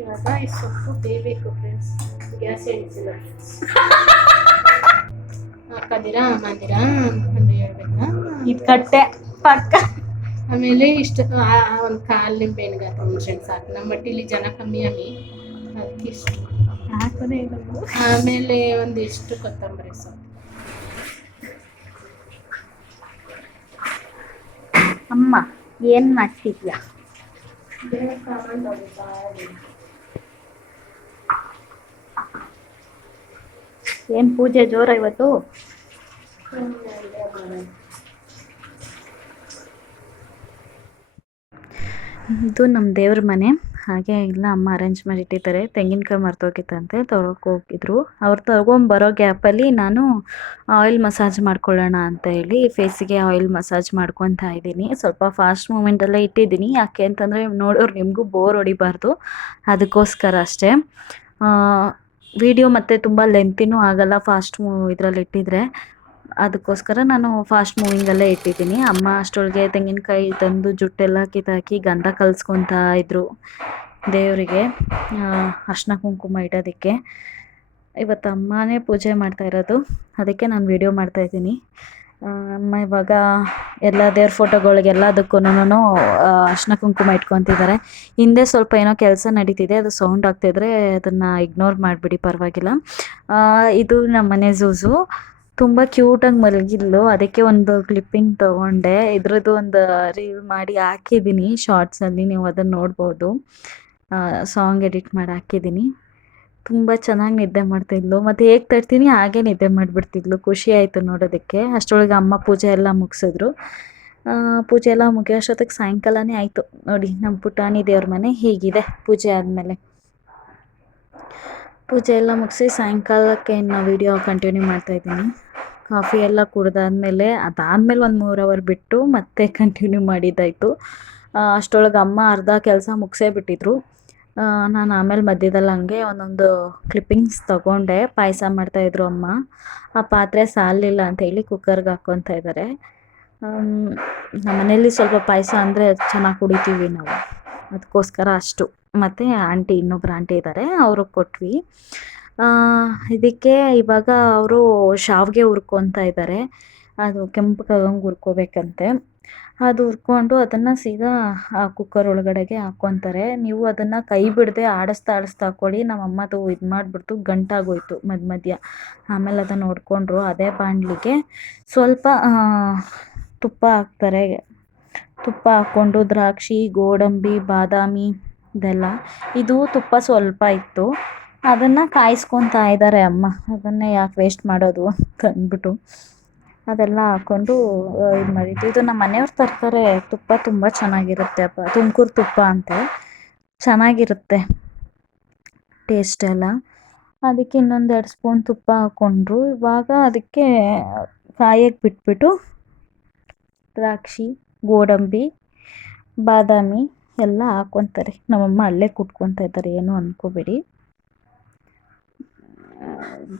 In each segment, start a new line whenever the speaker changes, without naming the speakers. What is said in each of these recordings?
ಇವಾಗ ಈ ಸೊಪ್ಪು ಬೇಯಬೇಕು ಫ್ರೆಂಡ್ಸ್ ಗ್ಯಾಸ್ ಎಣಿಸಿಲ್ಲ ಫ್ರೆಂಡ್ಸ್ ಹಾಕದಿರಾ ಮಾದಿರಾ ಅಂತ ಹೇಳ್ಬೇಕಾ?
ಇದು ಕಟ್ಟೆ. ಪಕ್ಕ.
ಆಮೇಲೆ ಇಷ್ಟು ಒಂದು ಕಾಲು ನಿಂಬೆ ಹಣ್ಣಿಗೆ ಹುಣ್ಸೆಹಣ್ಣು ಸಾಕು. ನಮ್ಮ ಮಟ್ಟಿಲಿ ಜನ ಕಮ್ಮಿ ಅಮ್ಮಿ ಅದಕ್ಕೆ ಇಷ್ಟು.
ಹಾಕೋದೇ ಇಲ್ಲ. ಬಿಡು.
ಆಮೇಲೆ ಒಂದಿಷ್ಟು ಕೊತ್ತಂಬರಿ ಸೊಪ್ಪು.
ಅಮ್ಮ ಏನು ಮಾಡ್ತಿದ್ಯಾ? ಏನ್ ಪೂಜೆ ಜೋರ ಇವತ್ತು? ಇದು ನಮ್ಮ ದೇವ್ರ ಮನೆ. ಹಾಗೆ ಇಲ್ಲ, ಅಮ್ಮ ಅರೇಂಜ್ ಮಾಡಿ ಇಟ್ಟಿದ್ದಾರೆ. ತೆಂಗಿನಕಾಯಿ ಮರ್ತೋಗಿತ್ತಂತೆ ತೊಗೊಳಕ್ಕೆ ಹೋಗಿದ್ರು. ಅವ್ರು ತಗೊಂಬರೋ ಗ್ಯಾಪಲ್ಲಿ ನಾನು ಆಯಿಲ್ ಮಸಾಜ್ ಮಾಡ್ಕೊಳ್ಳೋಣ ಅಂತ ಹೇಳಿ ಫೇಸಿಗೆ ಆಯಿಲ್ ಮಸಾಜ್ ಮಾಡ್ಕೊತಾ ಇದ್ದೀನಿ. ಸ್ವಲ್ಪ ಫಾಸ್ಟ್ ಮೂಮೆಂಟಲ್ಲೇ ಇಟ್ಟಿದ್ದೀನಿ. ಯಾಕೆ ಅಂತಂದರೆ ನೋಡೋರು ನಿಮಗೂ ಬೋರ್ ಹೊಡಿಬಾರ್ದು. ಅದಕ್ಕೋಸ್ಕರ ಅಷ್ಟೇ. ವಿಡಿಯೋ ಮತ್ತು ತುಂಬ ಲೆಂತಿನೂ ಆಗಲ್ಲ ಫಾಸ್ಟ್ ಮೂವ್ ಇದರಲ್ಲಿ ಇಟ್ಟಿದ್ರೆ. ಅದಕ್ಕೋಸ್ಕರ ನಾನು ಫಾಸ್ಟ್ ಮೂವಿಂಗಲ್ಲೇ ಇಟ್ಟಿದ್ದೀನಿ. ಅಮ್ಮ ಅಷ್ಟೊಳಗೆ ತೆಂಗಿನಕಾಯಿ ತಂದು ಜುಟ್ಟೆಲ್ಲ ಕಿತ್ತಾಕಿ ಗಂಧ ಕಲಿಸ್ಕೊತಾ ಇದ್ರು ದೇವರಿಗೆ. ಅರ್ಶಿನ ಕುಂಕುಮ ಇಡೋದಕ್ಕೆ. ಇವತ್ತು ಅಮ್ಮನೇ ಪೂಜೆ ಮಾಡ್ತಾ ಇರೋದು. ಅದಕ್ಕೆ ನಾನು ವಿಡಿಯೋ ಮಾಡ್ತಾ ಇದ್ದೀನಿ. ಅಮ್ಮ ಇವಾಗ ಎಲ್ಲ ದೇವ್ರ ಫೋಟೋಗಳಿಗೆ ಎಲ್ಲದಕ್ಕೂ ಅರ್ಶಿನ ಕುಂಕುಮ ಇಟ್ಕೊತಿದ್ದಾರೆ. ಹಿಂದೆ ಸ್ವಲ್ಪ ಏನೋ ಕೆಲಸ ನಡೀತಿದೆ, ಅದು ಸೌಂಡ್ ಆಗ್ತಿದ್ರೆ ಅದನ್ನು ಇಗ್ನೋರ್ ಮಾಡಿಬಿಡಿ, ಪರವಾಗಿಲ್ಲ. ಇದು ನಮ್ಮ ಮನೆ ಝೂಸು. ತುಂಬ ಕ್ಯೂಟಾಗಿ ಮಲಗಿದ್ಲು. ಅದಕ್ಕೆ ಒಂದು ಕ್ಲಿಪ್ಪಿಂಗ್ ತೊಗೊಂಡೆ. ಇದ್ರದ್ದು ಒಂದು ರೀಲ್ ಮಾಡಿ ಹಾಕಿದ್ದೀನಿ ಶಾರ್ಟ್ಸಲ್ಲಿ ನೀವು ಅದನ್ನು ನೋಡ್ಬೋದು. ಸಾಂಗ್ ಎಡಿಟ್ ಮಾಡಿ ಹಾಕಿದ್ದೀನಿ. ತುಂಬ ಚೆನ್ನಾಗಿ ನಿದ್ದೆ ಮಾಡ್ತಿದ್ಲು. ಮತ್ತು ಹೇಗೆ ತರ್ತೀನಿ ಹಾಗೆ ನಿದ್ದೆ ಮಾಡಿಬಿಡ್ತಿದ್ಲು. ಖುಷಿ ಆಯಿತು ನೋಡೋದಕ್ಕೆ. ಅಷ್ಟರೊಳಗೆ ಅಮ್ಮ ಪೂಜೆ ಎಲ್ಲ ಮುಗಿಸಿದ್ರು. ಪೂಜೆ ಎಲ್ಲ ಮುಗಿಯೋಷ್ಟೊತ್ತಿಗೆ ಸಾಯಂಕಾಲನೇ ಆಯಿತು. ನೋಡಿ ನಮ್ಮ ಪುಟಾಣಿ ದೇವ್ರ ಮನೆ ಹೀಗಿದೆ ಪೂಜೆ ಆದಮೇಲೆ. ಪೂಜೆ ಎಲ್ಲ ಮುಗಿಸಿ ಸಾಯಂಕಾಲಕ್ಕೆ ಇನ್ನು ವಿಡಿಯೋ ಕಂಟಿನ್ಯೂ ಮಾಡ್ತಾಯಿದ್ದೀನಿ ಕಾಫಿ ಎಲ್ಲ ಕುಡ್ದಾದ್ಮೇಲೆ ಅದಾದಮೇಲೆ ಒಂದು ಮೂರು ಅವರ್ ಬಿಟ್ಟು ಮತ್ತೆ ಕಂಟಿನ್ಯೂ ಮಾಡಿದ್ದಾಯಿತು. ಅಷ್ಟರೊಳಗೆ ಅಮ್ಮ ಅರ್ಧ ಕೆಲಸ ಮುಗಿಸೇ ಬಿಟ್ಟಿದ್ರು. ನಾನು ಆಮೇಲೆ ಮಧ್ಯದಲ್ಲಿ ಹಂಗೆ ಒಂದೊಂದು ಕ್ಲಿಪ್ಪಿಂಗ್ಸ್ ತಗೊಂಡೆ. ಪಾಯಸ ಮಾಡ್ತಾಯಿದ್ರು ಅಮ್ಮ. ಆ ಪಾತ್ರೆ ಸಾಲಿಲ್ಲ ಅಂತ ಹೇಳಿ ಕುಕ್ಕರ್ಗೆ ಹಾಕ್ಕೊತಾ ಇದ್ದಾರೆ ನಮ್ಮ ಮನೇಲಿ ಸ್ವಲ್ಪ ಪಾಯಸ ಅಂದರೆ ಚೆನ್ನಾಗಿ ಕುಡಿತೀವಿ ನಾವು. ಅದಕ್ಕೋಸ್ಕರ ಅಷ್ಟು. ಮತ್ತು ಆಂಟಿ ಇನ್ನೊಬ್ಬರು ಆಂಟಿ ಇದ್ದಾರೆ ಅವ್ರಿಗೆ ಕೊಟ್ವಿ. ಇದಕ್ಕೆ ಇವಾಗ ಅವರು ಶಾವಿಗೆ ಹುರ್ಕೊತಾ ಇದ್ದಾರೆ ಅದು ಕೆಂಪಗಾಗಂಗೆ ಹುರ್ಕೋಬೇಕಂತೆ. ಅದು ಹುರ್ಕೊಂಡು ಅದನ್ನು ಸೀದಾ ಕುಕ್ಕರ್ ಒಳಗಡೆಗೆ ಹಾಕ್ಕೊತಾರೆ ನೀವು ಅದನ್ನು ಕೈ ಬಿಡದೆ ಆಡಿಸ್ತಾ ಆಡಿಸ್ತಾ ಹಾಕ್ಕೊಳ್ಳಿ ನಮ್ಮ ಅಮ್ಮದು ಇದು ಮಾಡಿಬಿಡ್ತು, ಗಂಟಾಗೋಯ್ತು ಮಧ್ಯ ಮಧ್ಯ. ಆಮೇಲೆ ಅದನ್ನು ನೋಡಿಕೊಂಡ್ರು ಅದೇ ಬಾಣಲಿಗೆ. ಸ್ವಲ್ಪ ತುಪ್ಪ ಹಾಕ್ತಾರೆ. ತುಪ್ಪ ಹಾಕ್ಕೊಂಡು ದ್ರಾಕ್ಷಿ, ಗೋಡಂಬಿ, ಬಾದಾಮಿ ಇದೆಲ್ಲ. ಇದು ತುಪ್ಪ ಸ್ವಲ್ಪ ಇತ್ತು. ಅದನ್ನು ಕಾಯಿಸ್ಕೊತಾ ಇದ್ದಾರೆ ಅಮ್ಮ. ಅದನ್ನೇ ಯಾಕೆ ವೇಸ್ಟ್ ಮಾಡೋದು ಅಂತ ಅಂದ್ಬಿಟ್ಟು. ಅದೆಲ್ಲ ಹಾಕ್ಕೊಂಡು ಇದು ಮಾಡಿದ್ದು. ಇದು ನಮ್ಮ ಮನೆಯವ್ರು ತರ್ತಾರೆ. ತುಪ್ಪ ತುಂಬ ಚೆನ್ನಾಗಿರುತ್ತೆ. ಅಪ್ಪ, ತುಮಕೂರು ತುಪ್ಪ ಅಂತೆ. ಚೆನ್ನಾಗಿರುತ್ತೆ ಟೇಸ್ಟ್ ಎಲ್ಲ. ಅದಕ್ಕೆ ಇನ್ನೊಂದು ಎರಡು ಸ್ಪೂನ್ ತುಪ್ಪ ಹಾಕ್ಕೊಂಡ್ರು ಇವಾಗ ಅದಕ್ಕೆ ಕಾಯಕ್ಕೆ ಬಿಟ್ಬಿಟ್ಟು ದ್ರಾಕ್ಷಿ, ಗೋಡಂಬಿ, ಬಾದಾಮಿ ಎಲ್ಲ ಹಾಕ್ಕೊತಾರೆ ನಮ್ಮಮ್ಮ ಅಲ್ಲೇ ಕುಟ್ಕೊತಾ ಇದ್ದಾರೆ. ಏನು ಅಂದ್ಕೋಬೇಡಿ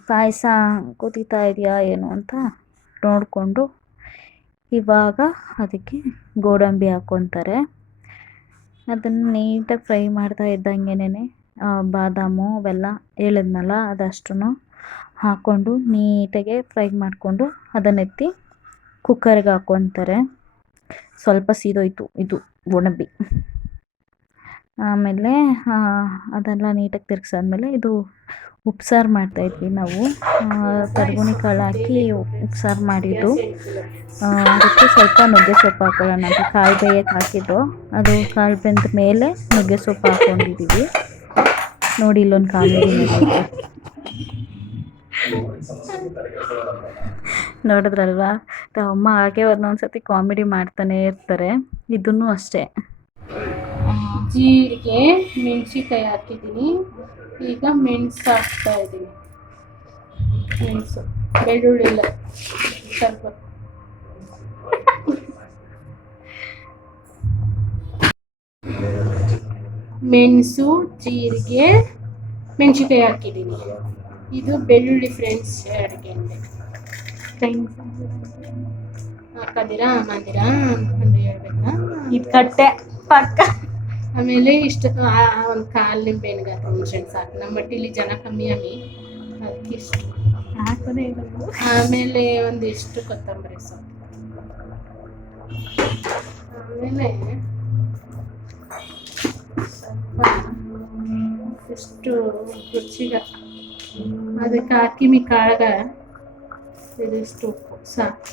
ಪಾಯಸ ಕುದೀತಾ ಇದೆಯಾ, ಏನು ಅಂತ ನೋಡಿಕೊಂಡು ಇವಾಗ ಅದಕ್ಕೆ ಗೋಡಂಬಿ ಹಾಕ್ಕೊತಾರೆ. ಅದನ್ನು ನೀಟಾಗಿ ಫ್ರೈ ಮಾಡ್ತಾ ಇದ್ದಂಗೆನೇ ಬಾದಾಮು ಅವೆಲ್ಲ ಹೇಳಿದ್ನಲ್ಲ ಅದಷ್ಟು ಹಾಕ್ಕೊಂಡು ನೀಟಾಗೆ ಫ್ರೈ ಮಾಡಿಕೊಂಡು ಅದನ್ನೆತ್ತಿ ಕುಕ್ಕರ್ಗೆ ಹಾಕ್ಕೊತಾರೆ. ಸ್ವಲ್ಪ ಸೀದೋಯ್ತು ಇದು ಗೋಡಂಬಿ. ಆಮೇಲೆ ಅದೆಲ್ಲ ನೀಟಾಗಿ ತಿರ್ಗ್ಸಾದ್ಮೇಲೆ ಇದು ಉಪ್ಸಾರು ಮಾಡ್ತಾಯಿದ್ವಿ ನಾವು. ಕರ್ಗುಣಿ ಕಾಳು ಹಾಕಿ ಉಪ್ಸಾರು ಮಾಡಿದ್ದು. ಅದಕ್ಕೆ ಸ್ವಲ್ಪ ನುಗ್ಗೆ ಸೊಪ್ಪು ಹಾಕೊಳ್ಳೋಣ ಅಂತ ಕಾಳು ಬೇಯಕ್ಕೆ ಹಾಕಿದ್ದು. ಅದು ಕಾಳು ಬೆಂದ ಮೇಲೆ ನುಗ್ಗೆ ಸೊಪ್ಪು ಹಾಕ್ಕೊಂಡಿದ್ದೀವಿ ನೋಡಿ ಇಲ್ಲೊಂದು ಕಾಮಿಡಿ ನೋಡಿದ್ರಲ್ವಾ? ಅಮ್ಮ ಹಾಗೆ ಒಂದೊಂದ್ಸತಿ ಕಾಮಿಡಿ ಮಾಡ್ತಾನೆ ಇರ್ತಾರೆ. ಇದನ್ನು ಅಷ್ಟೇ.
ಜೀರಿಗೆ ಮೆಣಸಿನ್ಕಾಯಿ ಹಾಕಿದ್ದೀನಿ. ಈಗ ಮೆಣಸು ಹಾಕ್ತಾ ಇದ್ದೀನಿ. ಮೆಣಸು, ಬೆಳ್ಳುಳ್ಳಿ ಇಲ್ಲ ಸ್ವಲ್ಪ. ಮೆಣಸು, ಜೀರಿಗೆ, ಮೆಣಸಿನ್ಕಾಯಿ ಹಾಕಿದ್ದೀನಿ. ಇದು ಬೆಳ್ಳುಳ್ಳಿ ಫ್ರೆಂಡ್ಸ್ ಅಡುಗೆ ಹಾಕದಿರಾ ಮಾಡಿರಾ ಅಂತ ಹೇಳ್ಬೇಕಾ?
ಇದು ಕಟ್ಟೆ ಪಕ್ಕ.
ಆಮೇಲೆ ಇಷ್ಟ ಒಂದು ಕಾಲು ನಿಂಬೆಹಣ್ಣು ಗಾತ್ರ ಹುಣಸೆಹಣ್ಣು ಸಾಕು. ನಮ್ಮ ಮಟ್ಟಿಲಿ ಜನ ಕಮ್ಮಿ ಅಮ್ಮಿ ಅದಕ್ಕೆ ಇಷ್ಟು.
ಆಮೇಲೆ ಒಂದು
ಆಮೇಲೆ ಒಂದಿಷ್ಟು ಕೊತ್ತಂಬರಿ ಸೊಪ್ಪು. ಆಮೇಲೆ ಸ್ವಲ್ಪ ಇಷ್ಟು ರುಚಿಗ ಅದಕ್ಕೆ ಹಾಕಿ ಮಿ ಕಾಳಗ ಇದಿಷ್ಟು ಉಪ್ಪು ಸಾಕು.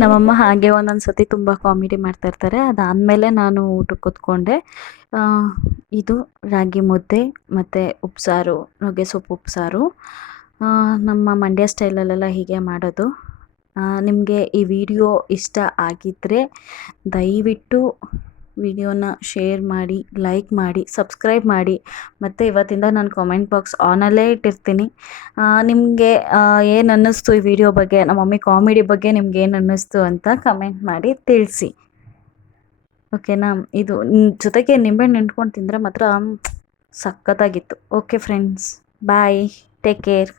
ನಮ್ಮಮ್ಮ ಹಾಗೆ ಒಂದೊಂದು ಸತಿ ತುಂಬ ಕಾಮಿಡಿ ಮಾಡ್ತಾ ಇರ್ತಾರೆ. ಅದಾದಮೇಲೆ ನಾನು ಊಟಕ್ಕೆ ಕೂತ್ಕೊಂಡೆ. ಇದು ರಾಗಿ ಮುದ್ದೆ ಮತ್ತು ಉಪ್ಸಾರು, ನುಗ್ಗೆ ಸೊಪ್ಪು ಉಪ್ಸಾರು. ನಮ್ಮ ಮಂಡ್ಯ ಸ್ಟೈಲಲ್ಲೆಲ್ಲ ಹೀಗೆ ಮಾಡೋದು. ನಿಮಗೆ ಈ ವಿಡಿಯೋ ಇಷ್ಟ ಆಗಿದ್ದರೆ ದಯವಿಟ್ಟು ವಿಡಿಯೋನ ಶೇರ್ ಮಾಡಿ ಲೈಕ್ ಮಾಡಿ ಸಬ್ಸ್ಕ್ರೈಬ್ ಮಾಡಿ. ಮತ್ತು ಇವತ್ತಿಂದ ನಾನು ಕಾಮೆಂಟ್ ಬಾಕ್ಸ್ ಆನಲ್ಲೇ ಇಟ್ಟಿರ್ತೀನಿ. ನಿಮಗೆ ಏನು ಅನ್ನಿಸ್ತು ಈ ವಿಡಿಯೋ ಬಗ್ಗೆ? ನಮ್ಮ ಮಮ್ಮಿ ಕಾಮಿಡಿ ಬಗ್ಗೆ ನಿಮ್ಗೆ ಏನು ಅನ್ನಿಸ್ತು ಅಂತ ಕಮೆಂಟ್ ಮಾಡಿ ತಿಳಿಸಿ. ಓಕೆನಾ ಇದು ಜೊತೆಗೆ ನಿಂಬೆಹಣ್ಣು ನೆಂಟ್ಕೊಂಡು ತಿಂದರೆ ಮಾತ್ರ ಸಖತ್ತಾಗಿತ್ತು. Okay friends bye take care